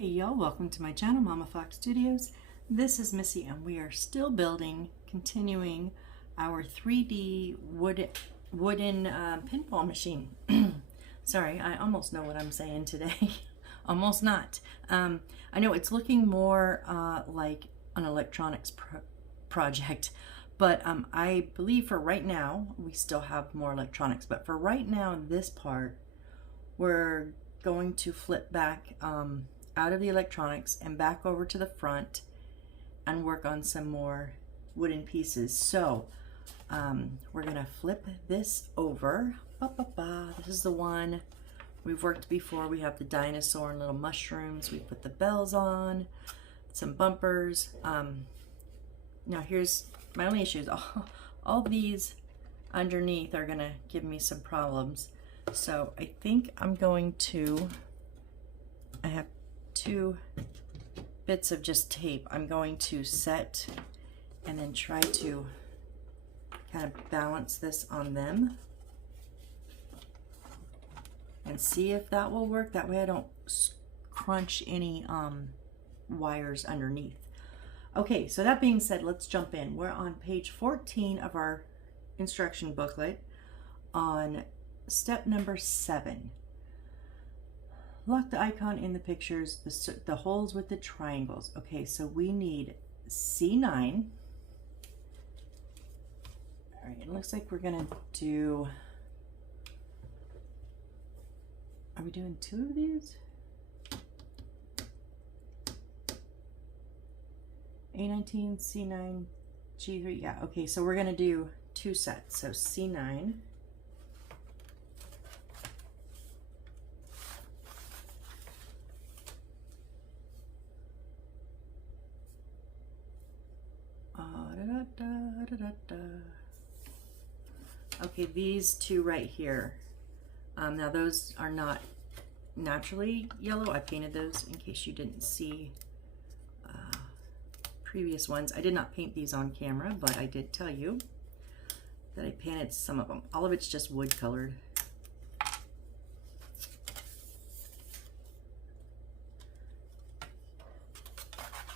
Hey y'all, welcome to my channel, Mama Fox Studios. This is Missy and we are still building, continuing our 3D wooden pinball machine. Sorry, I almost know what I'm saying today. Almost not. I know it's looking more like an electronics project, but I believe for right now, we still have more electronics, but for right now, this part, we're going to flip back out of the electronics and back over to the front and work on some more wooden pieces. So we're gonna flip this over. This is the one we've worked before. We have the dinosaur and little mushrooms. We put the bells on, some bumpers. Now here's my only issues. All these underneath are gonna give me some problems. So I think I'm going to, I have 2 bits of just tape. I'm going to set and then try to kind of balance this on them and see if that will work. That way I don't crunch any wires underneath. Okay, so that being said, let's jump in. We're on page 14 of our instruction booklet on step number 7. Lock the icon in the pictures, the holes with the triangles. Okay, so we need C9. All right, it looks like we're gonna do, are we doing 2 of these? A19, C9, G3, yeah, okay, so we're gonna do 2 sets. So C9. Okay, these 2 right here. Now those are not naturally yellow. I painted those in case you didn't see previous ones. I did not paint these on camera, but I did tell you that I painted some of them. All of it's just wood colored.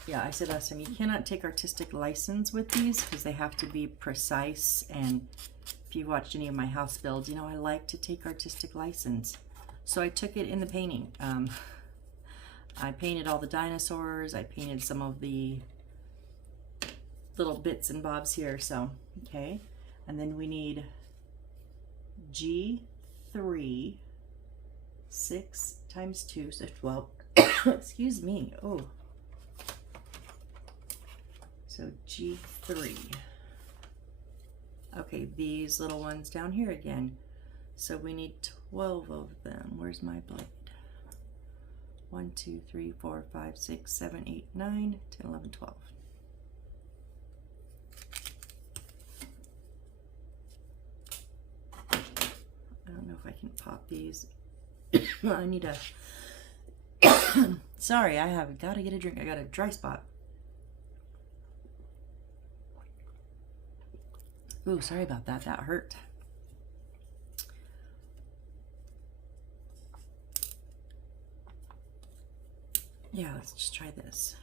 Yeah, I said last time, you cannot take artistic license with these because they have to be precise. And if you've watched any of my house builds, you know I like to take artistic license. So I took it in the painting. I painted all the dinosaurs. I painted some of the little bits and bobs here. So, okay. And then we need G3, 6 times 2, so 12. Excuse me. Oh. So G3. Okay, these little ones down here again. So we need 12 of them. Where's my blade? 1, 2, 3, 4, 5, 6, 7, 8, 9, 10, 11, 12. I don't know if I can pop these. I need a... Sorry, I have got to get a drink. I got a dry spot. Ooh, sorry about that. That hurt. Yeah, let's just try this.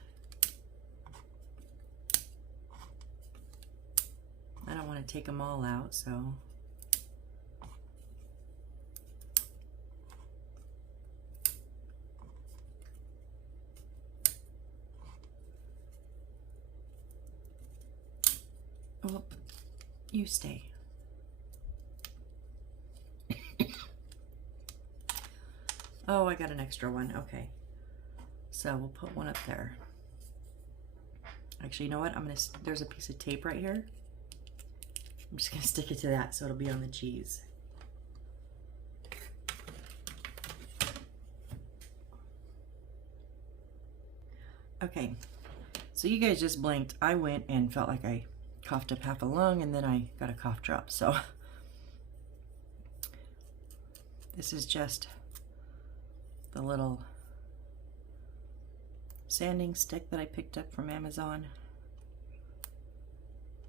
I don't want to take them all out, so. Oh. You stay. Oh, I got an extra one. Okay. So we'll put one up there. Actually, you know what? There's a piece of tape right here. I'm just gonna stick it to that so it'll be on the G's. Okay. So you guys just blinked. I went and felt like I coughed up half a lung and then I got a cough drop. So this is just the little sanding stick that I picked up from Amazon.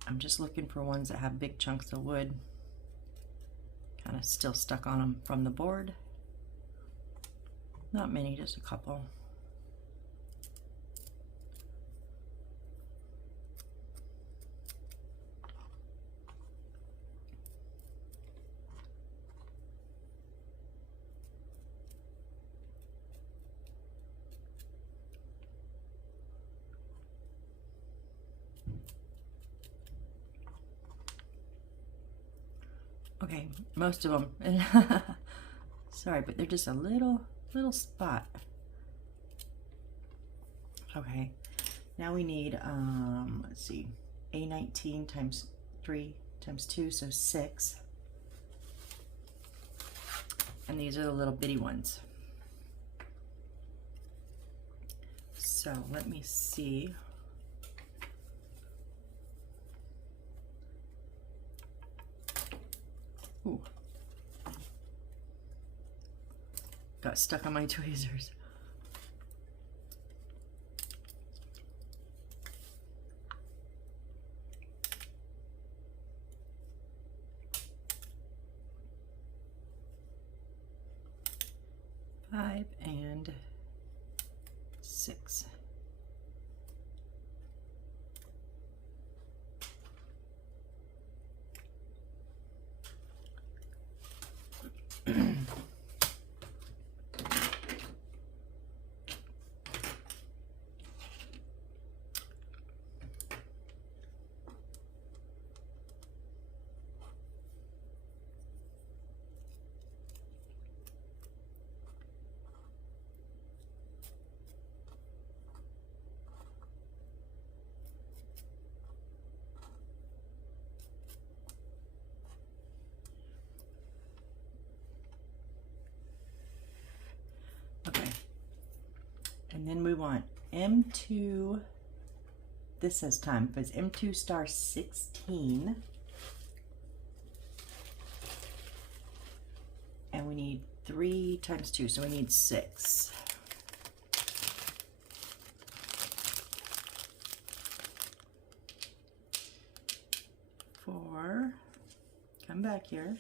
I'm just looking for ones that have big chunks of wood kind of still stuck on them from the board. Not many, just a couple. Okay, most of them. Sorry, but they're just a little spot. Okay, now we need, let's see, A19 times 3 times 2, so 6. And these are the little bitty ones. So let me see. Ooh. Got stuck on my tweezers. Five and 6. Okay, and then we want M2, this says time, but it's M2 star 16, and we need 3 times 2, so we need 6. Four, come back here.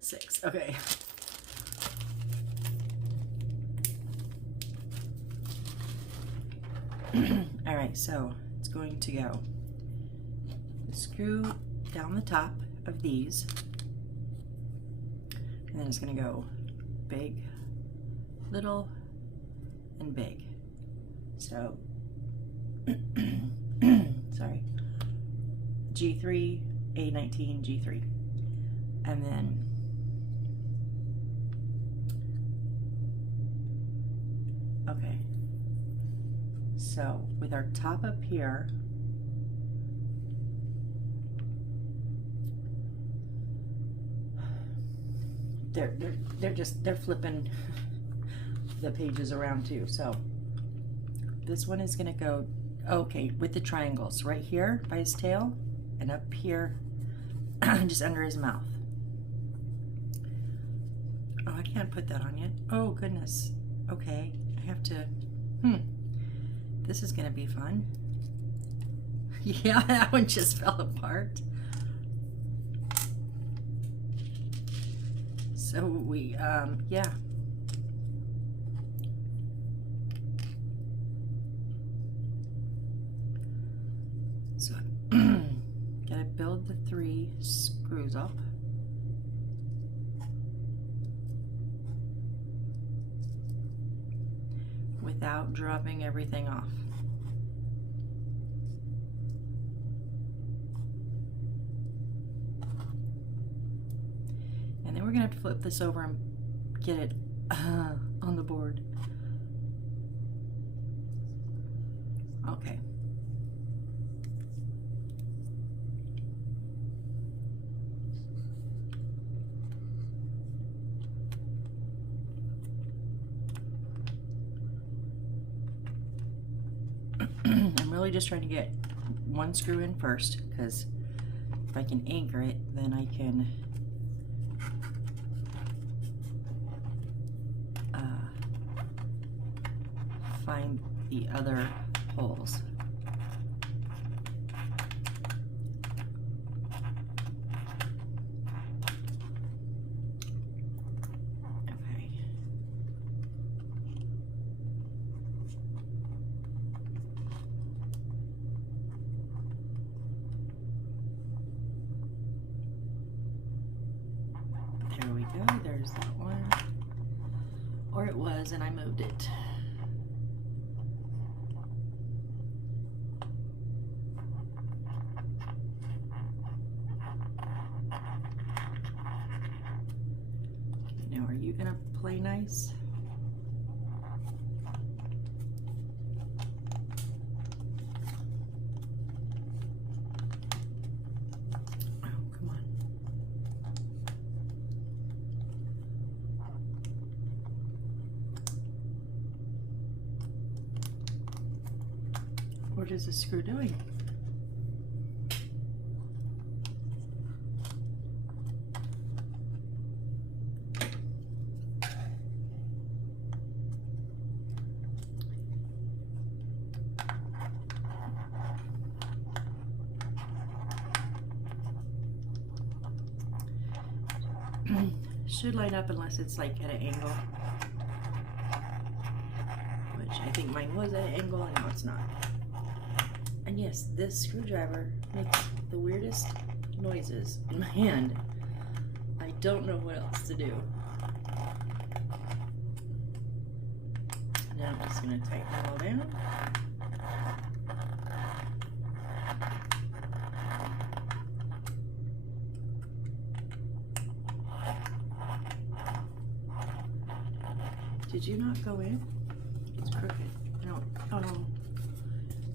6. Okay. All right, so it's going to go screw down the top of these, and then it's going to go big, little, and big. So, sorry, G3, A19, G3, and then okay, so with our top up here, they're flipping the pages around too. So this one is gonna go, okay, with the triangles right here by his tail and up here just under his mouth. Oh, I can't put that on yet. Oh goodness. Okay, I have to, this is gonna be fun. Yeah, that one just fell apart. So we, yeah. So, gotta build the 3 screws up. Without dropping everything off. And then we're gonna have to flip this over and get it on the board. Okay. I'm really just trying to get one screw in first, because if I can anchor it, then I can find the other holes. Okay. There we go, there's that one. Or it was, and I moved it. you gonna play nice? Oh, come on. What is the screw doing? Should line up unless it's like at an angle, which I think mine was at an angle and now it's not. And yes, this screwdriver makes the weirdest noises in my hand. I don't know what else to do. Now I'm just going to tighten it all down. Did you not go in? It's crooked. No. Oh no.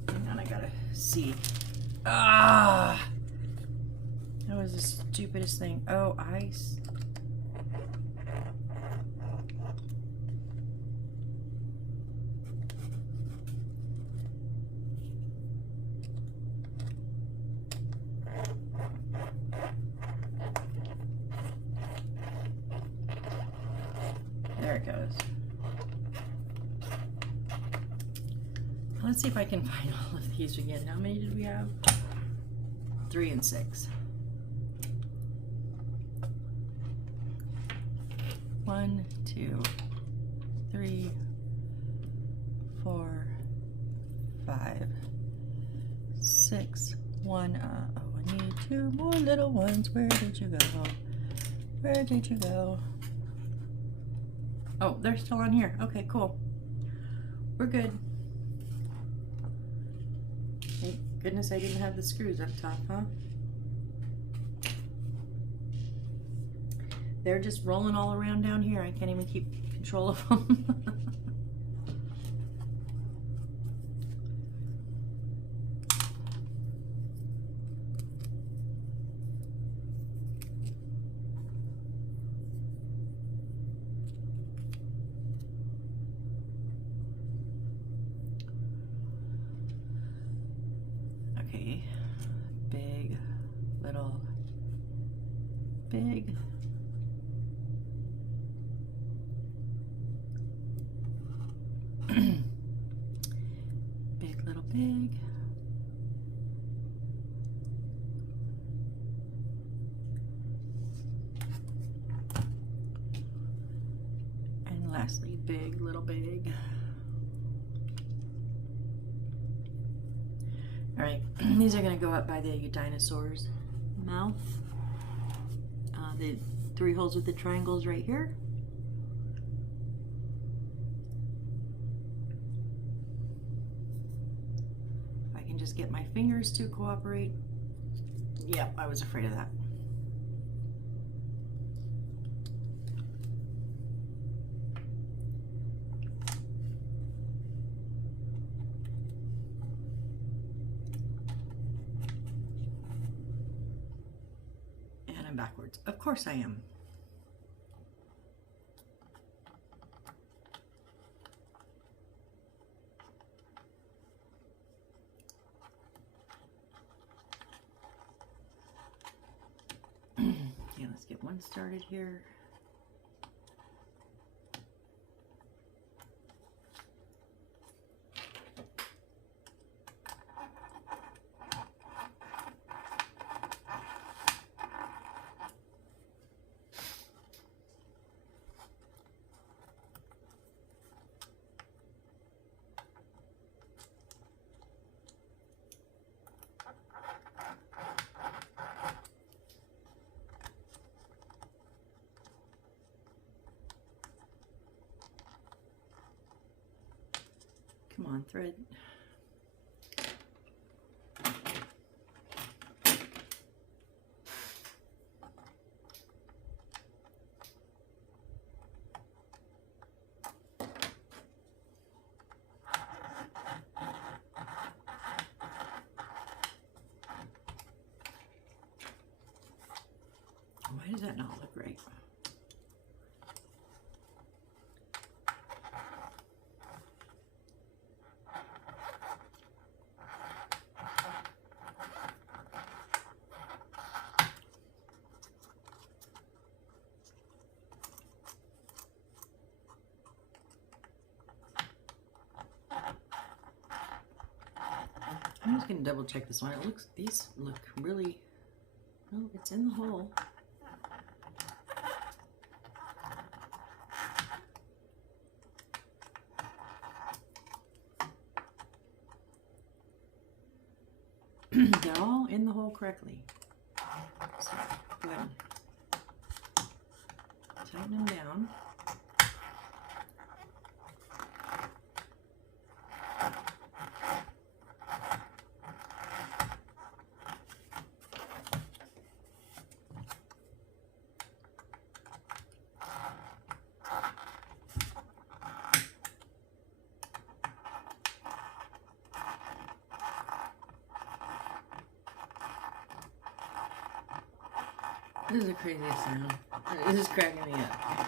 Hang on, I gotta see. Ah! That was the stupidest thing. Oh, ice. There it goes. Let's see if I can find all of these again. How many did we have? 3 and 6. 1, 2, 3, 4, 5, 6. 1. Oh, I need 2 more little ones. Where did you go? Where did you go? Oh, they're still on here. Okay, cool. We're good. Thank goodness I didn't have the screws up top, huh? They're just rolling all around down here. I can't even keep control of them. Okay, big, little, big. Big, little, big. And lastly, big, little, big. All right, these are gonna go up by the dinosaur's mouth. The 3 holes with the triangles right here. If I can just get my fingers to cooperate. Yep, I was afraid of that. Backwards. Of course I am. Okay, let's get one started here. Come on, thread. Why does that not look right? I'm just gonna double check this one. It looks, these look really, oh, it's in the hole. They're all in the hole correctly. So go ahead and tighten them down. This is the craziest sound. This is cracking me up.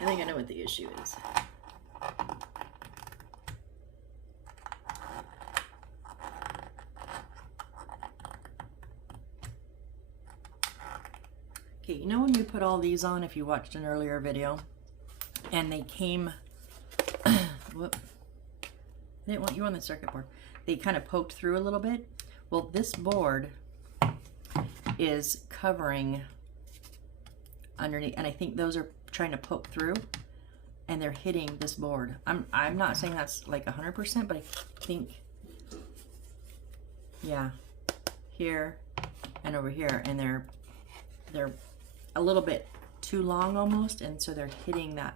I think I know what the issue is. Okay, you know when you put all these on, if you watched an earlier video, and they came, whoop, I didn't want you on the circuit board. They kind of poked through a little bit. Well, this board is covering underneath, and I think those are trying to poke through, and they're hitting this board. I'm not saying that's like 100%, but I think, yeah, here and over here, and they're a little bit too long almost, and so they're hitting that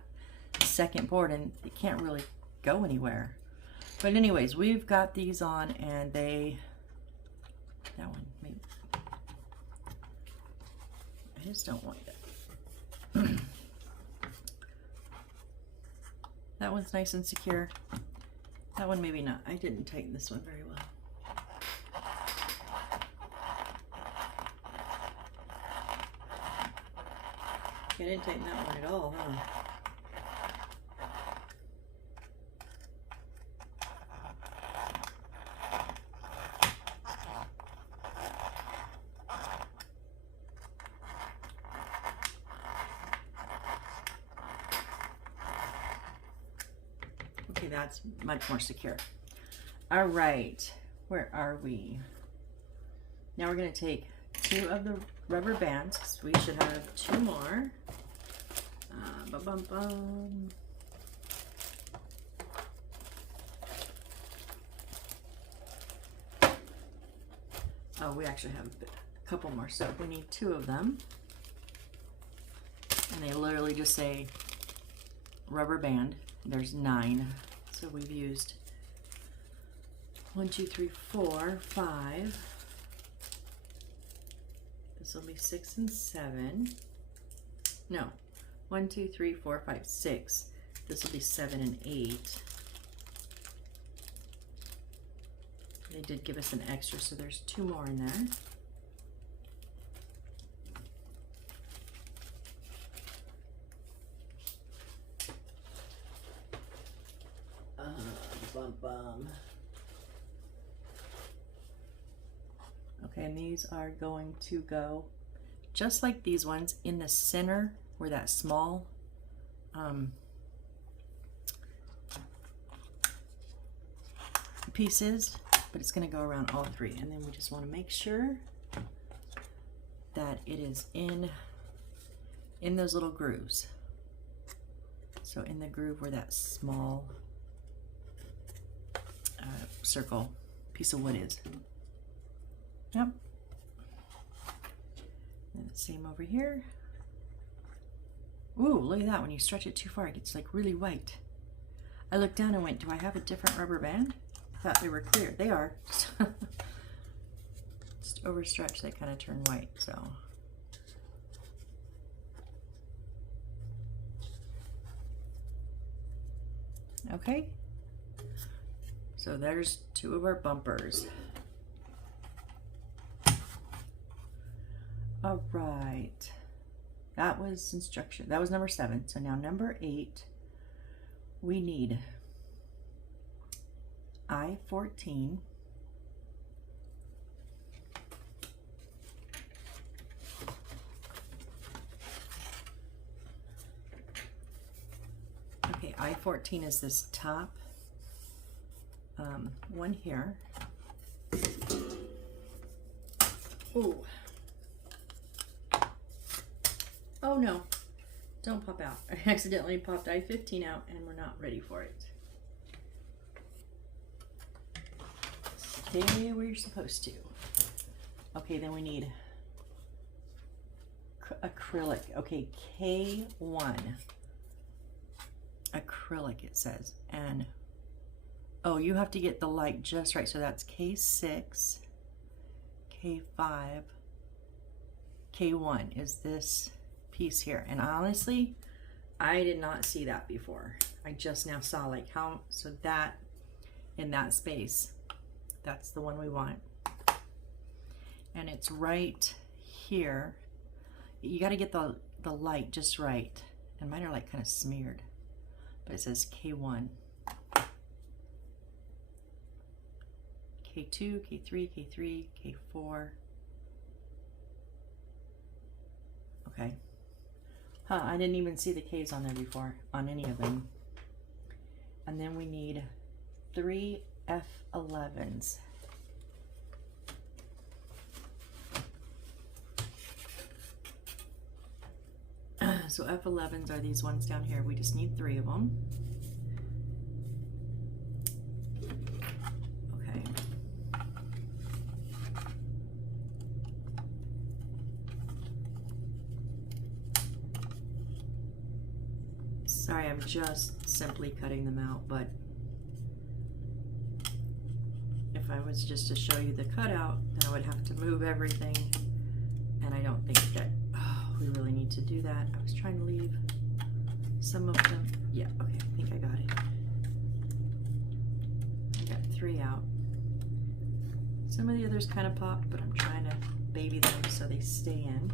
second board, and it can't really go anywhere. But anyways, we've got these on, and that one, maybe. I just don't want that. That one's nice and secure. That one maybe not. I didn't tighten this one very well. I didn't tighten that one at all, huh? Okay, that's much more secure. All right, where are we? Now we're going to take 2 of the rubber bands, because we should have 2 more. Oh, we actually have a couple more, so we need 2 of them. And they literally just say rubber band. There's 9, so we've used 1, 2, 3, 4, 5. This will be 6 and 7. No, 1, 2, 3, 4, 5, 6. This will be 7 and 8. They did give us an extra, so there's 2 more in there. Okay, and these are going to go just like these ones in the center where that small piece is, but it's going to go around all 3, and then we just want to make sure that it is in those little grooves. So in the groove where that small circle piece of wood is. Yep. And the same over here. Ooh, look at that. When you stretch it too far, it gets like really white. I looked down and went, do I have a different rubber band? I thought they were clear. They are. Just overstretched, they kind of turn white, so. Okay. So there's 2 of our bumpers. All right. That was instruction. That was number 7. So now number 8, we need I-14. Okay, I-14 is this top one here. Ooh. Oh no, don't pop out. I accidentally popped I-15 out and we're not ready for it. Stay where you're supposed to. Okay, then we need acrylic. Okay, K1. Acrylic it says. And oh, you have to get the light just right. So that's K6, K5, K1 is this piece here. And honestly, I did not see that before. I just now saw like how, so that in that space, that's the one we want. And it's right here. You got to get the light just right. And mine are like kind of smeared, but it says K1. K2, K3, K3, K4. Okay. Huh, I didn't even see the K's on there before, on any of them. And then we need 3 F11s. So F11s are these ones down here. We just need 3 of them. Okay. Sorry, I'm just simply cutting them out, but if I was just to show you the cutout, then I would have to move everything, and I don't think that we really need to do that. I was trying to leave some of them. Yeah, okay, I think I got it. I got 3 out. Some of the others kind of popped, but I'm trying to baby them so they stay in.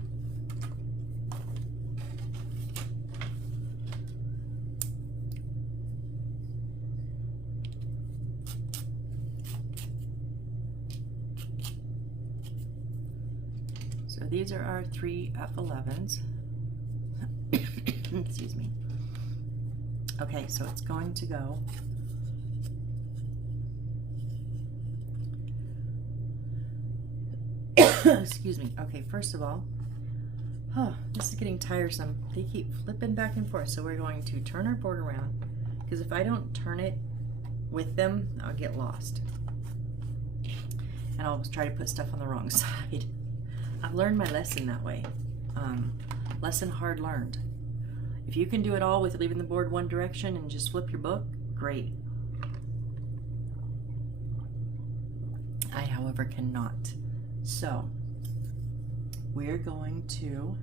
So these are our 3 F11s. Excuse me. Okay, so it's going to go excuse me. Okay, first of all, this is getting tiresome. They keep flipping back and forth. So we're going to turn our board around, because if I don't turn it with them, I'll get lost. And I'll try to put stuff on the wrong side. I've learned my lesson that way. Lesson hard learned. If you can do it all with leaving the board one direction and just flip your book, great. I, however, cannot. So, we're going to,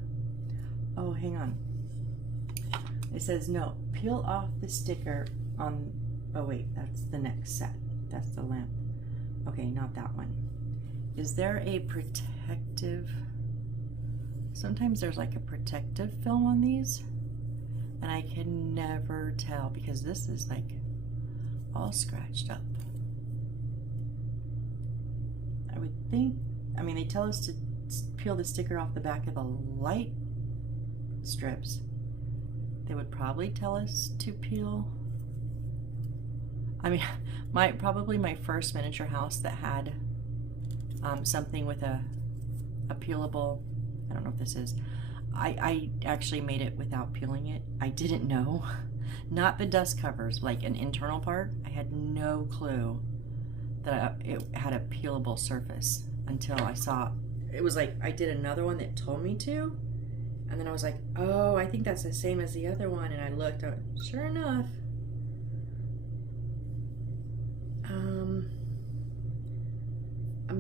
oh, hang on. It says, no, peel off the sticker on, oh wait, that's the next set. That's the lamp. Okay, not that one. Is there a protective, sometimes there's like a protective film on these, and I can never tell because this is like all scratched up. I would think, I mean, they tell us to peel the sticker off the back of the light strips. They would probably tell us to peel, I mean, probably my first miniature house that had something with a peelable, I don't know what this is. I actually made it without peeling it. I didn't know. Not the dust covers, like an internal part. I had no clue that it had a peelable surface until I saw, it was like I did another one that told me to, and then I was like, oh, I think that's the same as the other one, and I looked, sure enough, I'm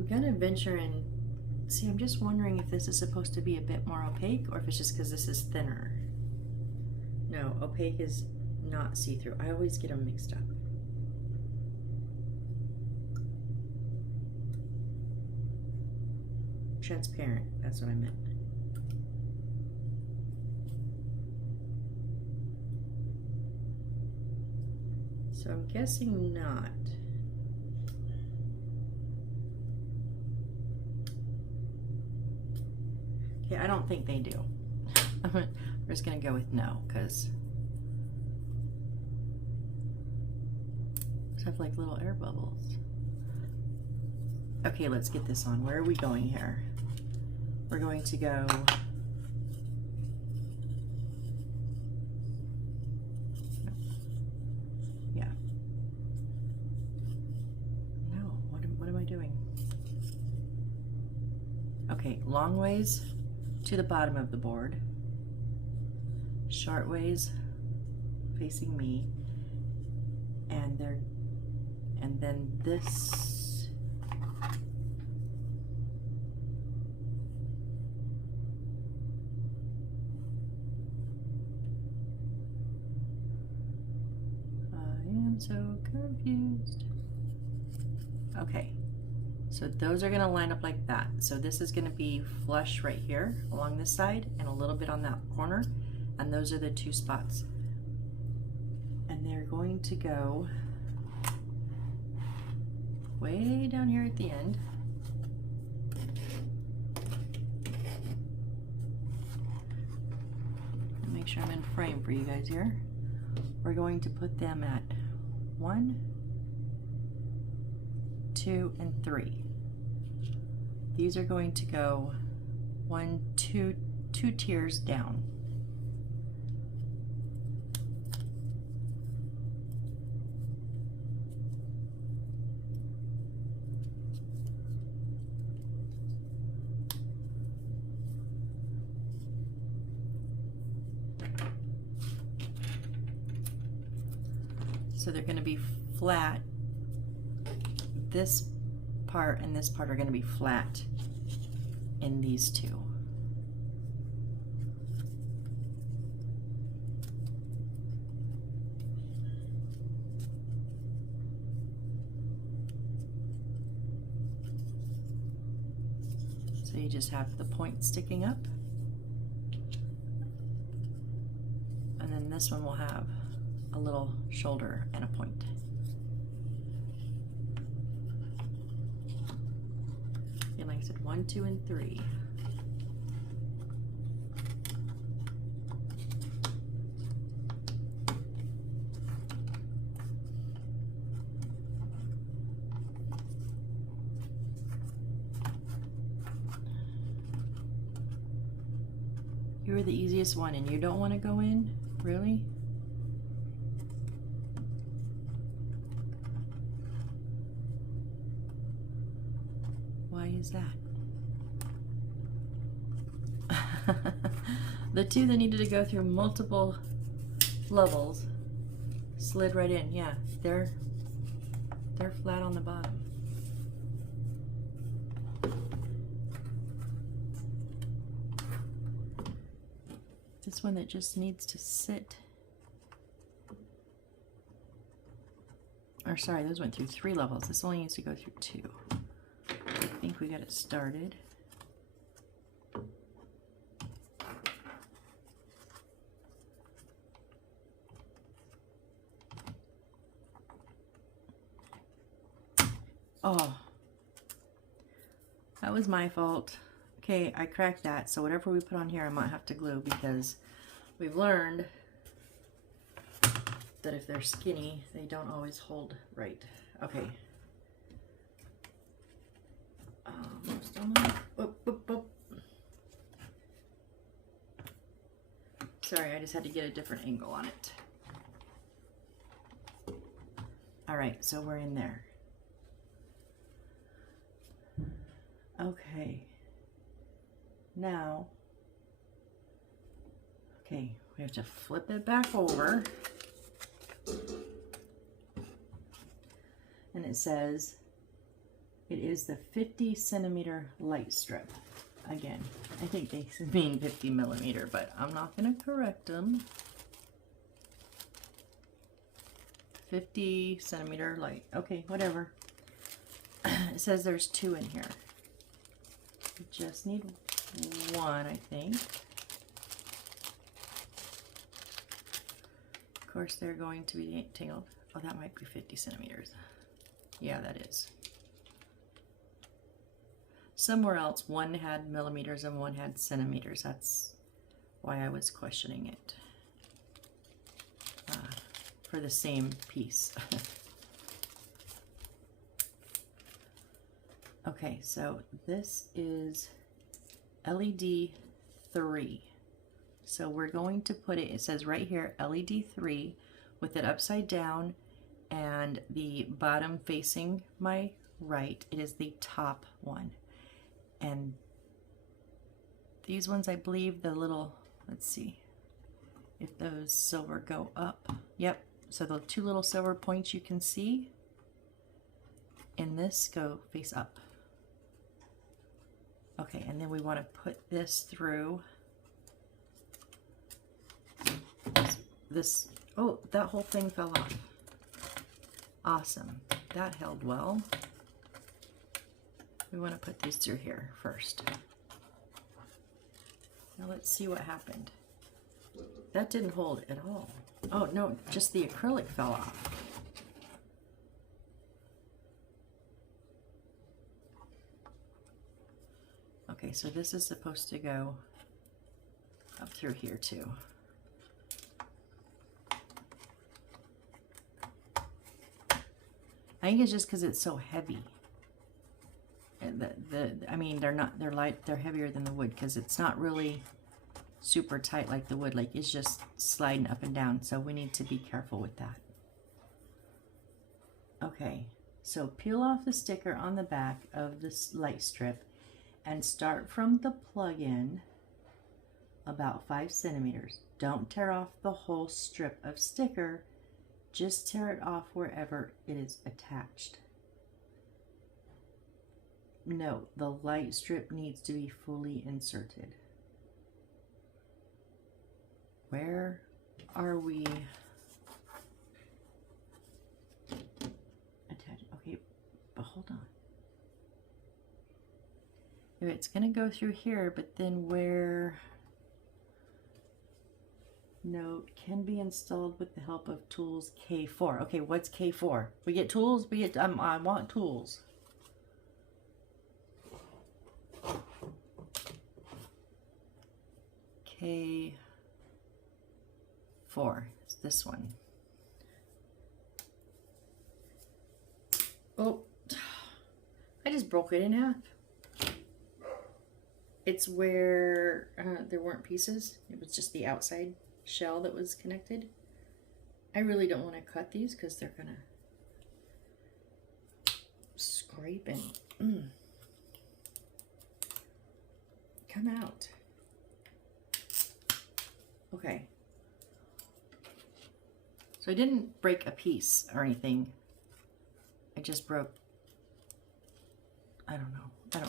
gonna venture in. See, I'm just wondering if this is supposed to be a bit more opaque or if it's just because this is thinner. No, opaque is not see-through. I always get them mixed up. Transparent, that's what I meant. So I'm guessing not. Okay, I don't think they do. We're just gonna go with no, because I have like little air bubbles. Okay, let's get this on. Where are we going here? We're going to go yeah. No, what am I doing? Okay, long ways to the bottom of the board, short ways facing me, and then this. So confused. Okay, so those are going to line up like that. So this is going to be flush right here along this side and a little bit on that corner, and those are the two spots. And they're going to go way down here at the end. Make sure I'm in frame for you guys here. We're going to put them at 1, 2, and 3. These are going to go 1, 2 tiers down. So they're going to be flat. This part and this part are going to be flat in these two. So you just have the point sticking up. And then this one will have a little shoulder and a point. And like I said, 1, 2, and 3. You're the easiest one and you don't want to go in? Really? Why is that? The two that needed to go through multiple levels slid right in. Yeah, they're flat on the bottom. This one that just needs to sit. Or sorry, those went through 3 levels. This only needs to go through 2. I think we got it started. Oh, that was my fault. Okay, I cracked that, so whatever we put on here I might have to glue, because we've learned that if they're skinny they don't always hold right. Okay. Sorry, I just had to get a different angle on it. Alright, so we're in there. Okay. Now, okay, we have to flip it back over. and it says it is the 50 centimeter light strip. Again, I think they mean 50 millimeter, but I'm not going to correct them. 50 centimeter light. Okay, whatever. It says there's 2 in here. We just need 1, I think. Of course, they're going to be tangled. Oh, that might be 50 centimeters. Yeah, that is. Somewhere else, one had millimeters and one had centimeters. That's why I was questioning it. For the same piece. Okay, so this is LED 3. So we're going to put it says right here, LED 3, with it upside down and the bottom facing my right. It is the top one. And these ones, I believe the little, let's see if those silver go up. Yep, so the 2 little silver points you can see in this go face up. Okay, and then we want to put this through this. Oh, that whole thing fell off. Awesome, that held well. We want to put these through here first. Now let's see what happened. That didn't hold at all. Oh no, just the acrylic fell off. Okay, so this is supposed to go up through here too. I think it's just because it's so heavy. And I mean, they're light, they're heavier than the wood because it's not really super tight like the wood. Like, it's just sliding up and down, so we need to be careful with that. Okay, so peel off the sticker on the back of this light strip and start from the plug-in about 5 centimeters. Don't tear off the whole strip of sticker, just tear it off wherever it is attached. Note, the light strip needs to be fully inserted. Where are we attached? Okay, but hold on. It's going to go through here, but then where? Note, can be installed with the help of tools K4. Okay, what's K4? We get tools. We get. I want tools. K4. It's this one. Oh, I just broke it in half. It's where there weren't pieces. It was just the outside shell that was connected. I really don't want to cut these because they're gonna scrape and come out. Okay. So I didn't break a piece or anything. I just broke, I don't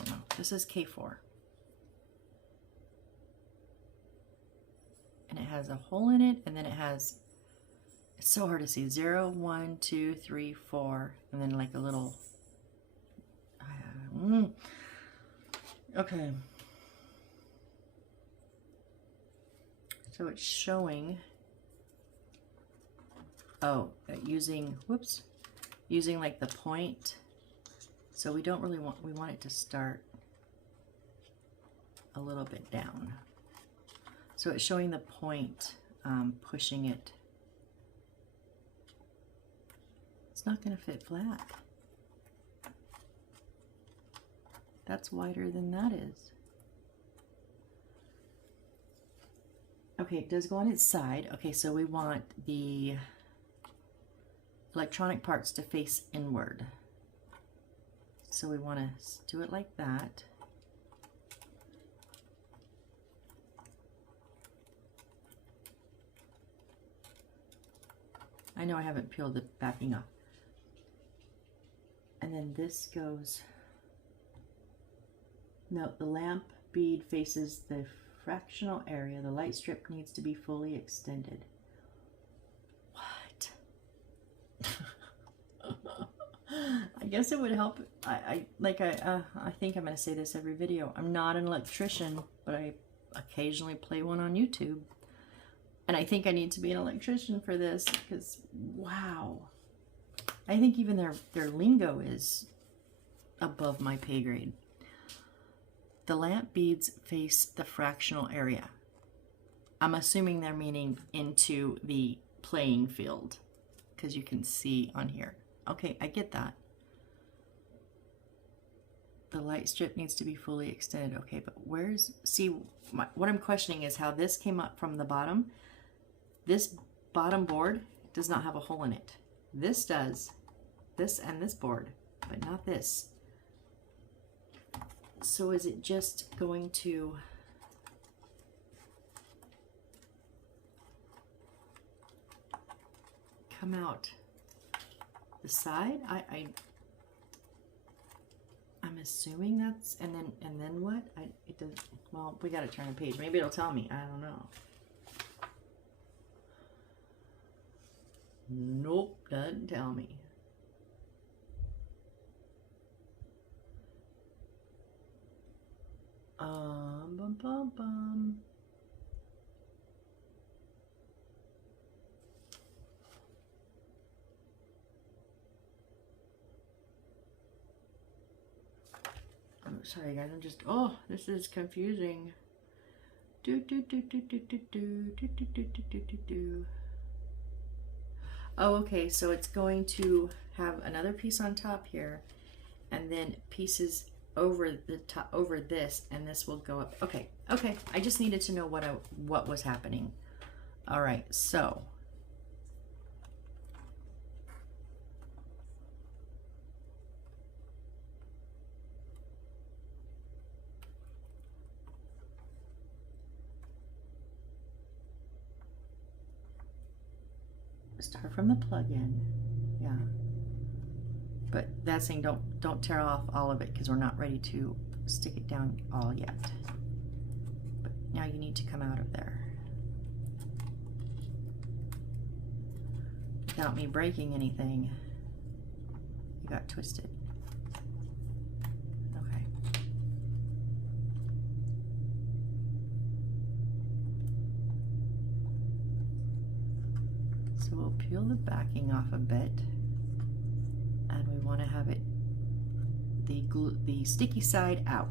know. This is K4. And it has a hole in it, and then it has, it's so hard to see, 0, 1, 2, 3, 4, and then like a little, okay. So it's showing, using like the point. So we don't really want, we want it to start a little bit down. So it's showing the point, pushing it. It's not going to fit flat. That's wider than that is. Okay, it does go on its side. Okay, so we want the electronic parts to face inward. So we want to do it like that. I know I haven't peeled the backing off. And then this goes, no, the lamp bead faces the fractional area. The light strip needs to be fully extended. What? I guess it would help. I think I'm going to say this every video. I'm not an electrician, but I occasionally play one on YouTube. And I think I need to be an electrician for this because, wow. I think even their lingo is above my pay grade. The lamp beads face the fractional area. I'm assuming they're meaning into the playing field because you can see on here. Okay, I get that. The light strip needs to be fully extended. Okay, but where's, see, what I'm questioning is how this came up from the bottom. This bottom board does not have a hole in it. This does, this and this board, but not this. So is it just going to come out the side? I'm assuming that's, and then what? It does. Well, we got to turn a page. Maybe it'll tell me. I don't know. Nope, doesn't tell me. Bum, bum, bum. I'm sorry, guys. I'm just. Oh, this is confusing. Oh, okay. So it's going to have another piece on top here, and then pieces over the top, over this, and this will go up. Okay, okay. I just needed to know what was happening. All right, so start from the plug-in. Yeah. But that's saying don't tear off all of it because we're not ready to stick it down all yet. But now you need to come out of there without me breaking anything. You got twisted. Okay. So we'll peel the backing off a bit. And we want to have it the sticky side out.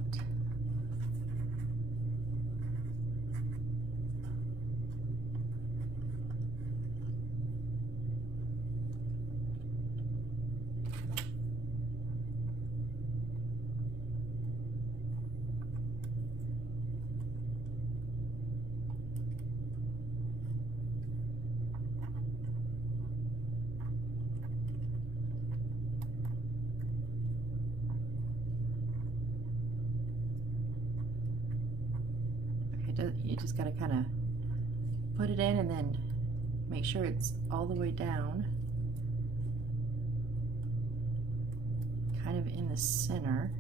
You just got to kind of put it in and then make sure it's all the way down, kind of in the center.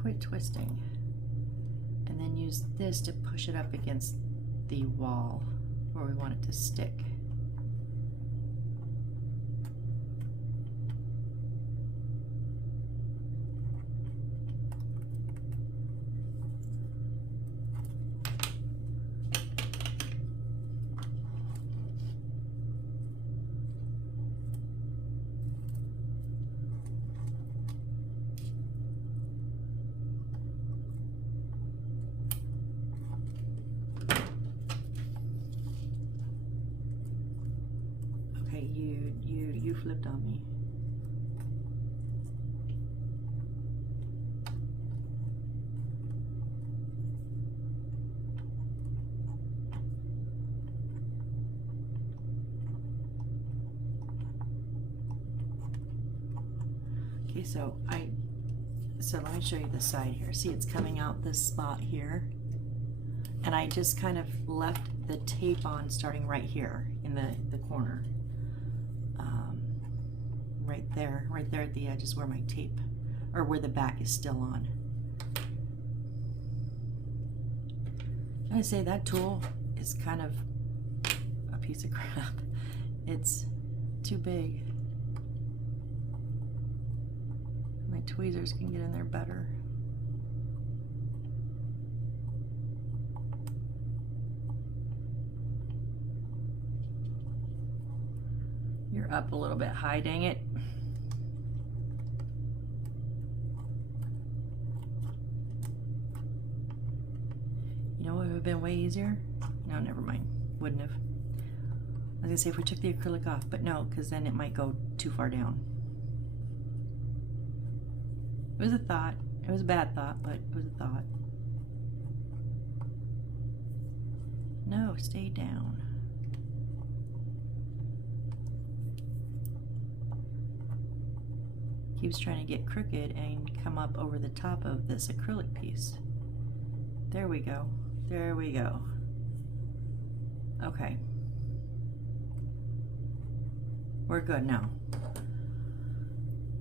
Quit twisting, and then use this to push it up against the wall where we want it to stick. You flipped on me. Okay, so let me show you the side here. See, it's coming out this spot here, and I just kind of left the tape on starting right here in the corner. right there at the edge is where my tape, or where the back is still on. I say that tool is kind of a piece of crap. It's too big. My tweezers can get in there better. You're up a little bit high, dang it. You know what would have been way easier? No, never mind. Wouldn't have. I was gonna say if we took the acrylic off, but no, because then it might go too far down. It was a thought. It was a bad thought, but it was a thought. No, stay down. Keeps trying to get crooked and come up over the top of this acrylic piece. There we go. There we go. Okay. We're good now.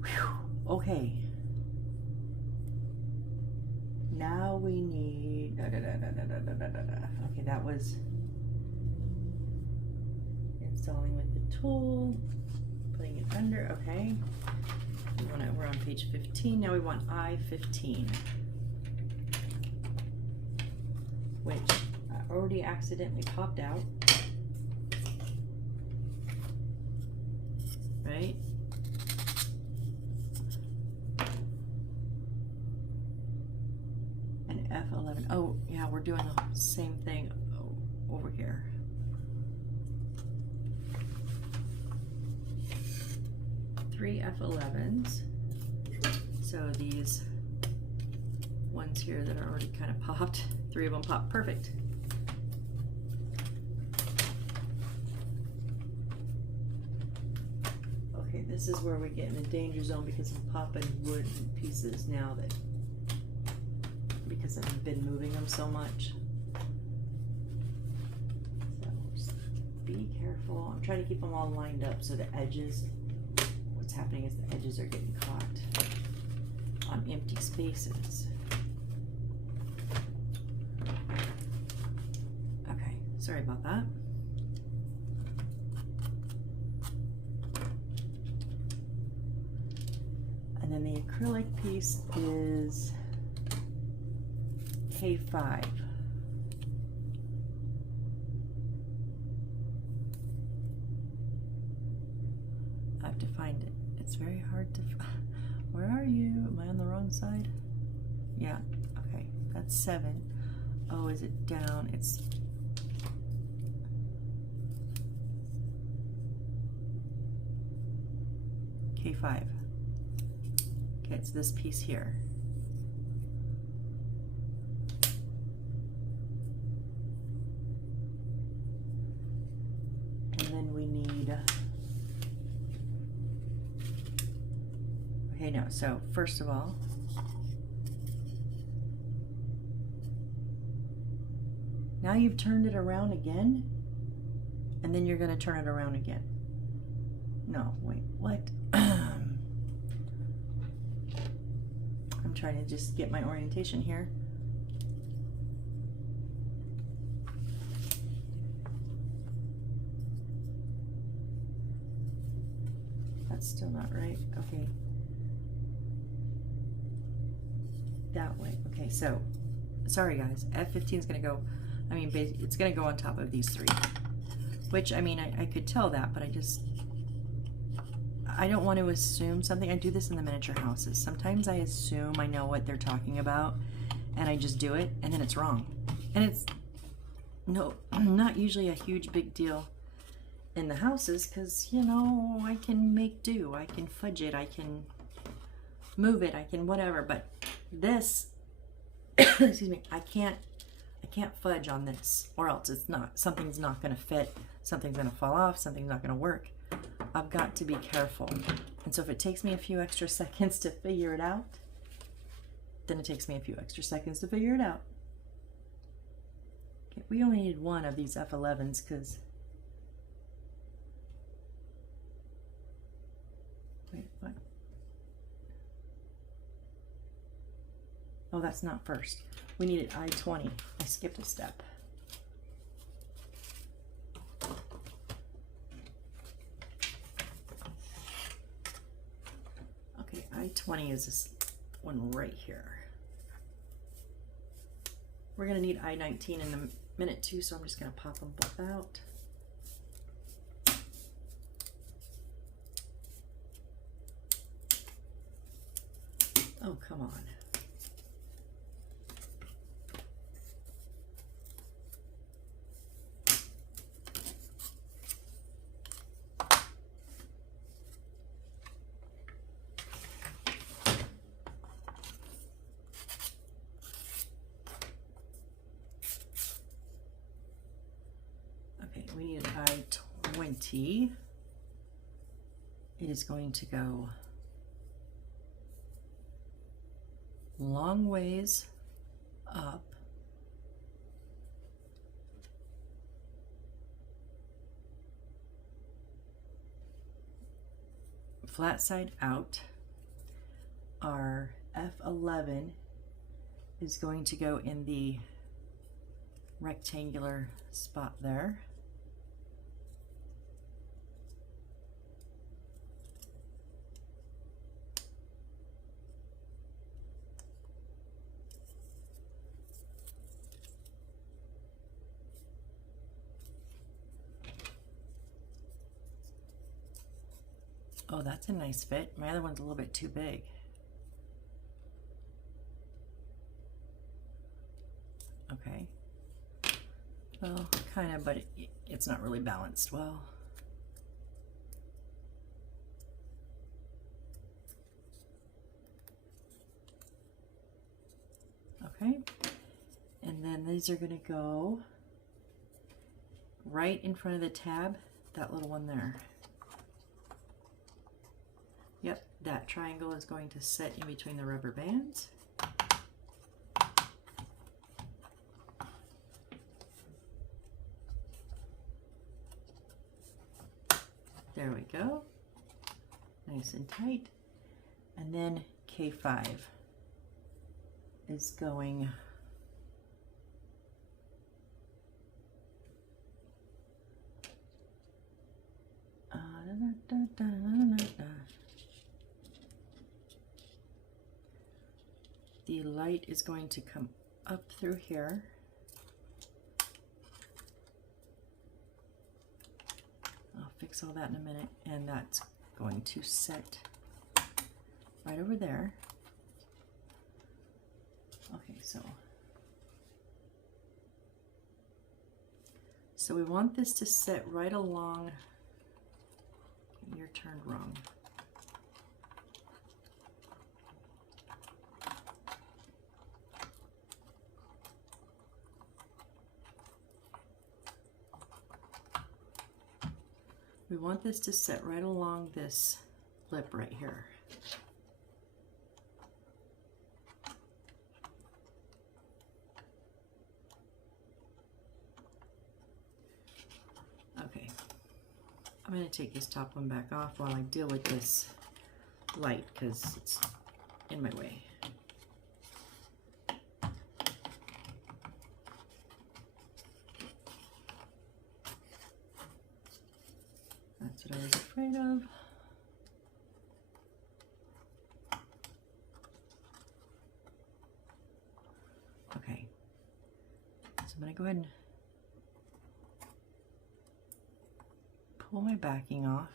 Whew. Okay. Now we need okay, that was installing with the tool, putting it under. Okay. We're on page 15. Now we want I-15, which I already accidentally popped out. Right? And F11. Oh, yeah, we're doing the same thing over here. Three F11s. So these ones here that are already kind of popped, 3 of them popped. Perfect. Okay, this is where we get in the danger zone because I'm popping wood pieces now, that because I've been moving them so much. So just be careful. I'm trying to keep them all lined up so the edges, what's happening is the edges are getting caught on empty spaces. Okay, sorry about that. And then the acrylic piece is K5. I have to find it. It's very hard to find. Where are you? Am I on the wrong side? Yeah, okay, that's 7. Oh, is it down? It's K5. Okay, it's this piece here. And then we need, okay, no, so first of all, now you've turned it around again, and then you're gonna turn it around again. No, wait, what? I'm trying to just get my orientation here. That's still not right. Okay. That way. Okay, so, sorry guys, F15 is going to go, I mean, it's going to go on top of these 3. Which, I mean, I could tell that, but I don't want to assume something. I do this in the miniature houses. Sometimes I assume I know what they're talking about, and I just do it, and then it's wrong. And it's not usually a huge big deal in the houses, because, you know, I can make do. I can fudge it. I can move it. I can whatever. But this, excuse me, I can't fudge on this, or else something's not going to fit. Something's going to fall off. Something's not going to work. I've got to be careful. And so if it takes me a few extra seconds to figure it out, then it takes me a few extra seconds to figure it out. Okay, we only need 1 of these F11s because that's not first. We needed I-20. I skipped a step. Okay, I-20 is this one right here. We're going to need I-19 in a minute too, so I'm just going to pop them both out. Oh, come on. Okay, we need an I-20. It is going to go long ways up, flat side out. Our F11 is going to go in the rectangular spot there. Oh, that's a nice fit. My other one's a little bit too big. Okay. Well, kind of, but it's not really balanced well. Okay. And then these are going to go right in front of the tab, that little one there. Yep, that triangle is going to sit in between the rubber bands. There we go. Nice and tight. And then K5 is going the light is going to come up through here. I'll fix all that in a minute, and that's going to set right over there. Okay, so we want this to sit right along. You're turned wrong. We want this to sit right along this lip right here. Okay, I'm going to take this top one back off while I deal with this light because it's in my way. That's what I was afraid of. Okay, so I'm going to go ahead and pull my backing off.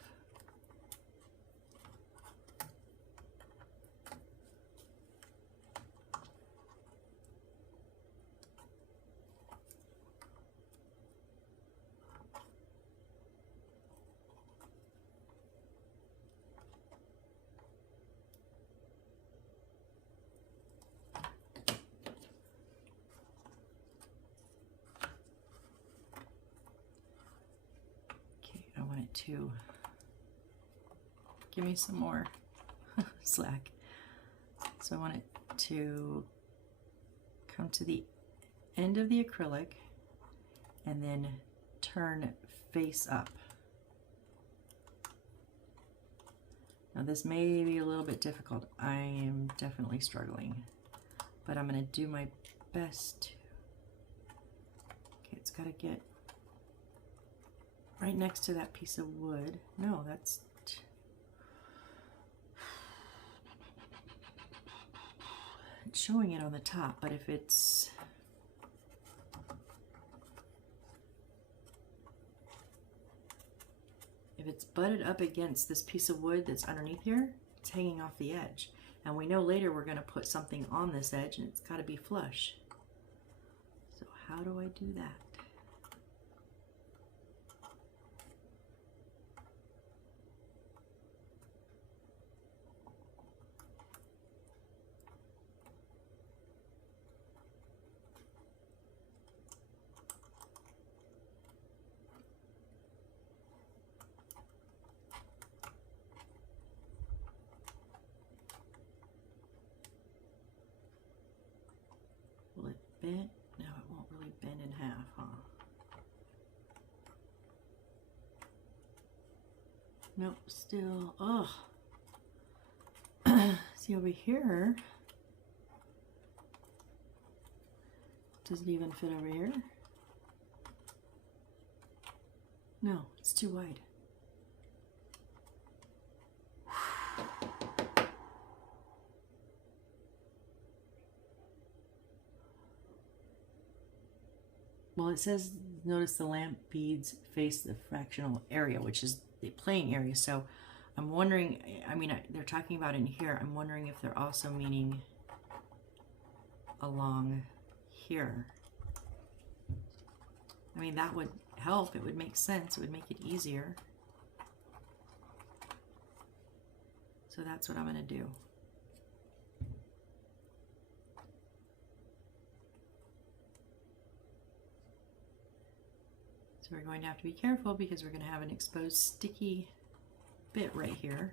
To give me some more slack. So I want it to come to the end of the acrylic and then turn face up. Now this may be a little bit difficult. I am definitely struggling. but I'm gonna do my best to. Okay, it's gotta get right next to that piece of wood. No, that's it's showing it on the top, but if it's butted up against this piece of wood that's underneath here, it's hanging off the edge. And we know later we're going to put something on this edge and it's got to be flush. So how do I do that? Will it bend? No, it won't really bend in half, huh? Nope, still, ugh. See over here, does it even fit over here? No, it's too wide. Well, it says, notice the lamp beads face the fractional area, which is the playing area. So I'm wondering, I mean, they're talking about in here. I'm wondering if they're also meaning along here. I mean, that would help. It would make sense. It would make it easier. So that's what I'm going to do. So we're going to have to be careful because we're going to have an exposed sticky bit right here.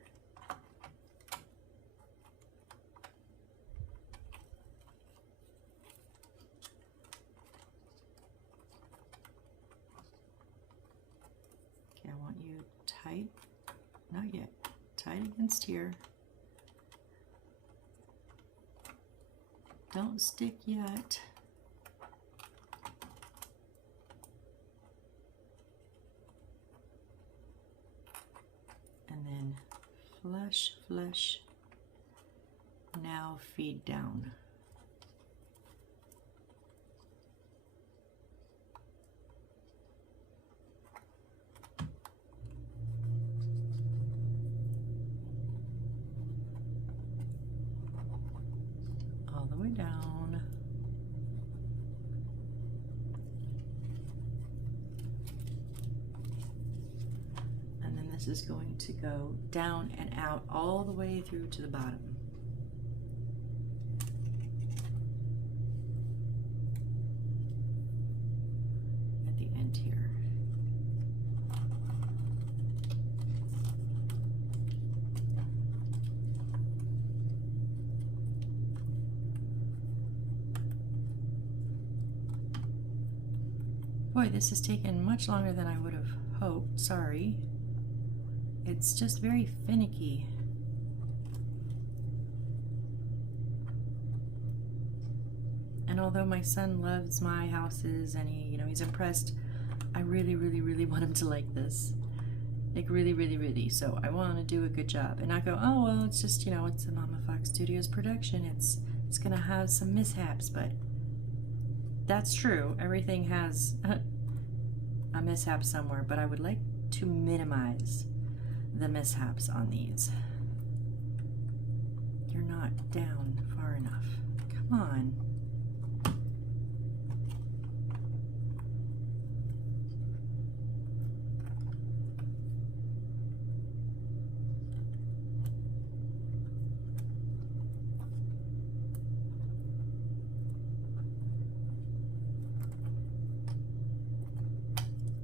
Okay, I want you tight, not yet, tight against here. Don't stick yet. And then flush, flush, now feed down. All the way down. This is going to go down and out all the way through to the bottom. At the end here. Boy, this has taken much longer than I would have hoped. Sorry. It's just very finicky. And although my son loves my houses and he's impressed, I really, really, really want him to like this. Like really, really, really. So I want to do a good job and not go, oh, well, it's just, it's a Mama Fox Studios production. It's going to have some mishaps, but that's true. Everything has a mishap somewhere, but I would like to minimize the mishaps on these. You're not down far enough. Come on.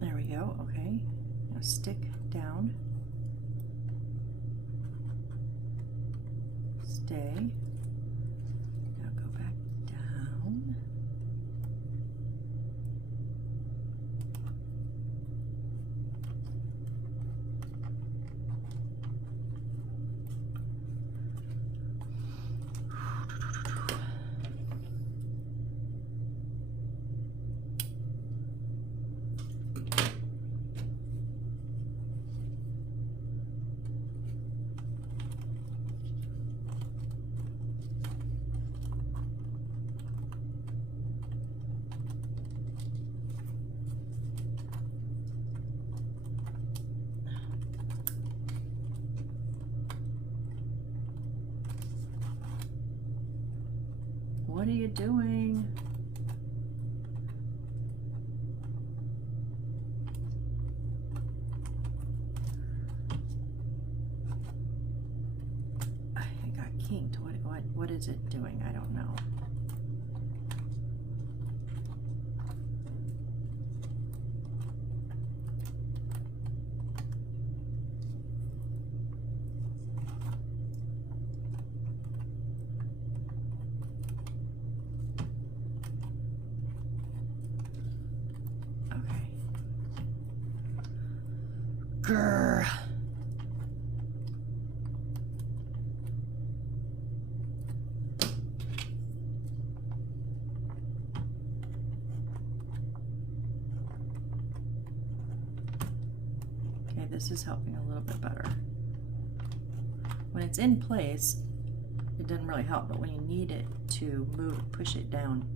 There we go. Okay. Now stick down. Stay. Now go back down. you doing? I got kinked. What is it doing? I don't know. Grr. Okay, this is helping a little bit better. When it's in place, it doesn't really help, but when you need it to move, push it down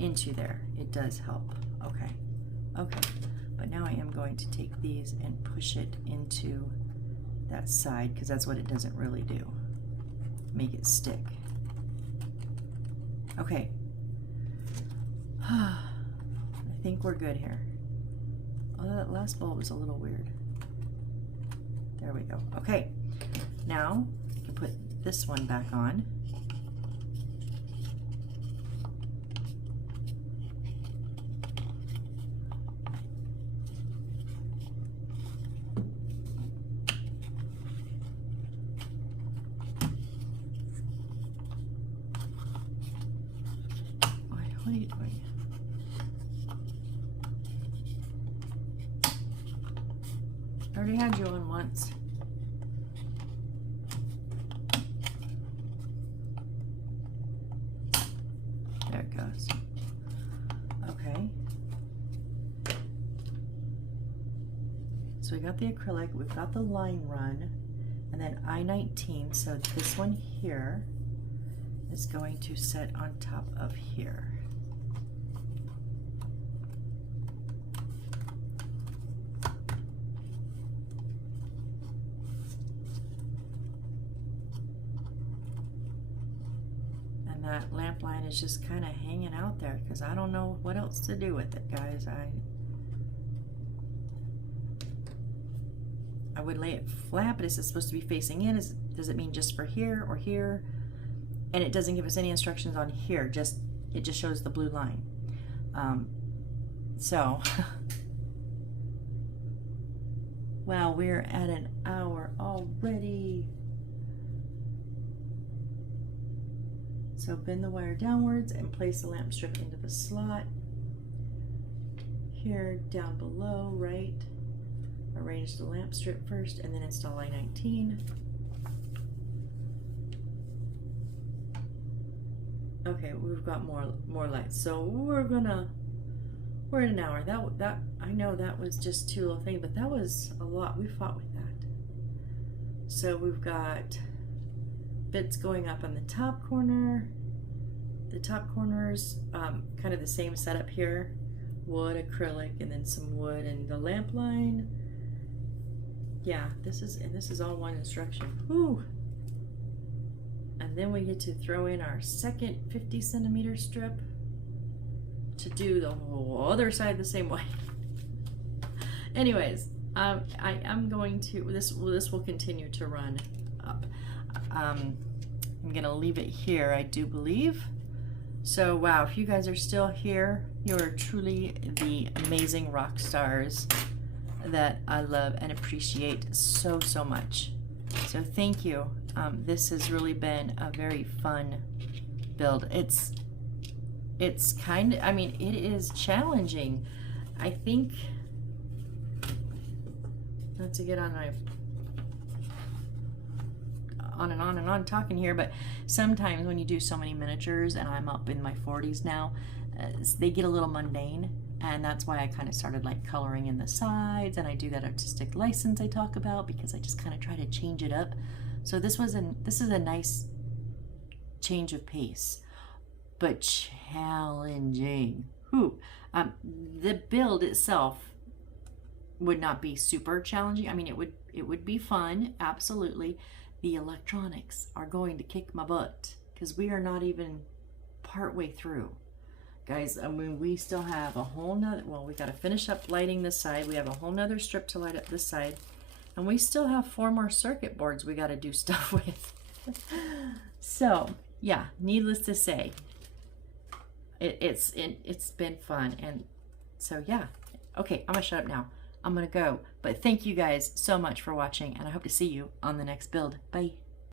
into there, it does help. Okay, okay. But now I am going to take these and push it into that side, because that's what it doesn't really do. Make it stick. Okay. I think we're good here. Oh, that last bulb was a little weird. There we go. Okay. Now, you can put this one back on. What are you doing? I already had you on once. There it goes. Okay. So we got the acrylic, we've got the line run, and then I-19, so this one here is going to sit on top of here. That lamp line is just kind of hanging out there because I don't know what else to do with it, guys. I would lay it flat, but is it supposed to be facing in? Does it mean just for here or here? And it doesn't give us any instructions on here. It just shows the blue line. So, wow, we're at an hour already. So bend the wire downwards and place the lamp strip into the slot. Here, down below, right. Arrange the lamp strip first and then install I-19. Okay, we've got more lights. So we're at an hour. That I know that was just two little things, but that was a lot. We fought with that. So we've got bits going up on the top corner. The top corners, kind of the same setup here. Wood, acrylic, and then some wood and the lamp line. Yeah, this is all one instruction. Whew. And then we get to throw in our second 50 centimeter strip to do the whole other side the same way. Anyways, I am going to, this will continue to run up. I'm gonna leave it here, I do believe. So wow, if you guys are still here, you're truly the amazing rock stars that I love and appreciate so much. So thank you. This has really been a very fun build. It's kind of, I mean, it is challenging. I think, not to get on my on and on talking here, but sometimes when you do so many miniatures, and I'm up in my 40s now, they get a little mundane, and that's why I kind of started like coloring in the sides, and I do that artistic license I talk about because I just kind of try to change it up. So this is a nice change of pace, but challenging. Whew. The build itself would not be super challenging. I mean, it would be fun, absolutely. The electronics are going to kick my butt because we are not even partway through. Guys, I mean, we still have a whole nother, well, we got to finish up lighting this side. We have a whole nother strip to light up this side. And we still have 4 more circuit boards we got to do stuff with. So, yeah, needless to say, it's been fun. And so, yeah. Okay, I'm going to shut up now. I'm going to go. But thank you guys so much for watching, and I hope to see you on the next build. Bye.